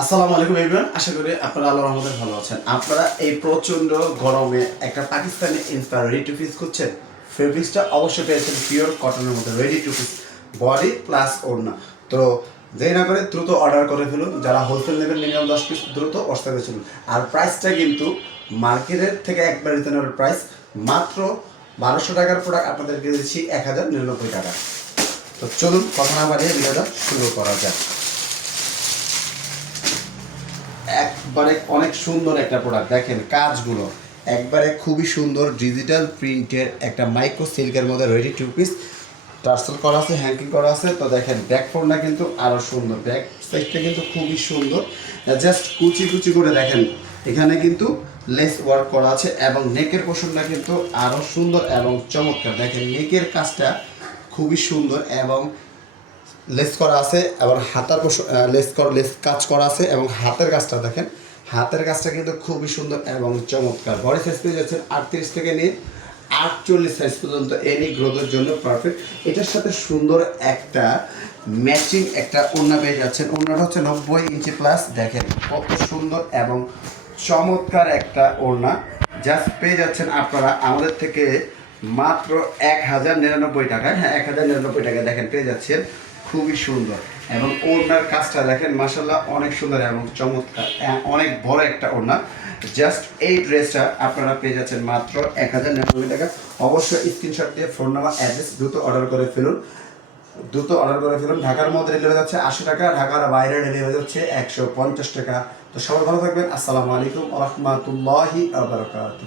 আসসালামু আলাইকুম এভরিওয়ান, আশা করি আপনারা আল্লাহর রহমতে ভালো আছেন। আপনারা এই প্রচন্ড গরমে একটা Pakistani inspire ready to piece খুঁজছেন। ফেব্রিক্সটা অবশ্যই পেয়েছেন পিওর কটনের মধ্যে ready to piece, body plus ওড়না। তো দেরি না করে দ্রুত অর্ডার করে ফেলুন। যারা হোলসেল নেবেন মিনিমাম 10 পিস দ্রুত অর্ডার করে ফেলুন। আর প্রাইসটা কিন্তু মার্কেটের থেকে একবার রিটার্নের প্রাইস, মাত্র 1200 টাকার প্রোডাক্ট আপনাদেরকে দিচ্ছি 1099 টাকা। তো চলুন কথা না বাড়িয়ে ভিডিওটা শুরু করা যাক। একবারে অনেক সুন্দর একটা প্রোডাক্ট, দেখেন কাজগুলো একবারে খুবই সুন্দর, ডিজিটাল প্রিন্টের একটা মাইক্রো সিল্কের মধ্যে রেডি টু পিস টার্সেল করা আছে, হ্যাঙ্কিং করা আছে। তো দেখেন ব্যাক ফ্রন্টটা কিন্তু আরও সুন্দর, ব্যাক সাইডটা কিন্তু খুবই সুন্দর, জাস্ট কুচি কুচি করে দেখেন এখানে কিন্তু লেস ওয়ার্ক করা আছে এবং নেকের পোর্শনটা কিন্তু আরও সুন্দর এবং চমৎকার। দেখেন নেকের কাজটা খুবই সুন্দর এবং লেস করা আছে এবং হাতার লেস কাজ করা আছে এবং হাতের কাজটা দেখেন, হাতের কাজটা কিন্তু খুবই সুন্দর এবং চমৎকার। বডি সাইজ পেয়ে যাচ্ছেন 38 থেকে নিয়ে 48 সাইজ পর্যন্ত, এনি গ্রোথের জন্য পারফেক্ট। এটার সাথে সুন্দর একটা ম্যাচিং একটা ওড়না পেয়ে যাচ্ছেন। ওড়নাটা হচ্ছে 90 ইঞ্চি প্লাস, দেখেন কত সুন্দর এবং চমৎকার একটা ওড়না। জাস্ট পেয়ে যাচ্ছেন আপনারা আমাদের থেকে মাত্র 1099 টাকায়। হ্যাঁ, 1099 টাকায় দেখেন পেয়ে যাচ্ছেন, খুবই সুন্দর। এবং ওড়নার কাজটা দেখেন মাশাআল্লাহ অনেক সুন্দর এবং চমৎকার, অনেক বড় একটা ওড়না। জাস্ট এই ড্রেসটা আপনারা পেয়ে যাচ্ছেন মাত্র 1099 টাকা। অবশ্যই স্ক্রিনশট দিয়ে ফোন নাম্বার অ্যাড্রেস দ্রুত অর্ডার করে ফেলুন, দ্রুত অর্ডার করে ফেলুন। ঢাকার মধ্যে ডেলিভারি যাচ্ছে 80 টাকা, ঢাকার বাইরে ডেলিভারি যাচ্ছে 150 টাকা। তো সবাই ভালো থাকবেন। আসসালামু আলাইকুম ওয়া রাহমাতুল্লাহি ওয়া বারাকাতুহু।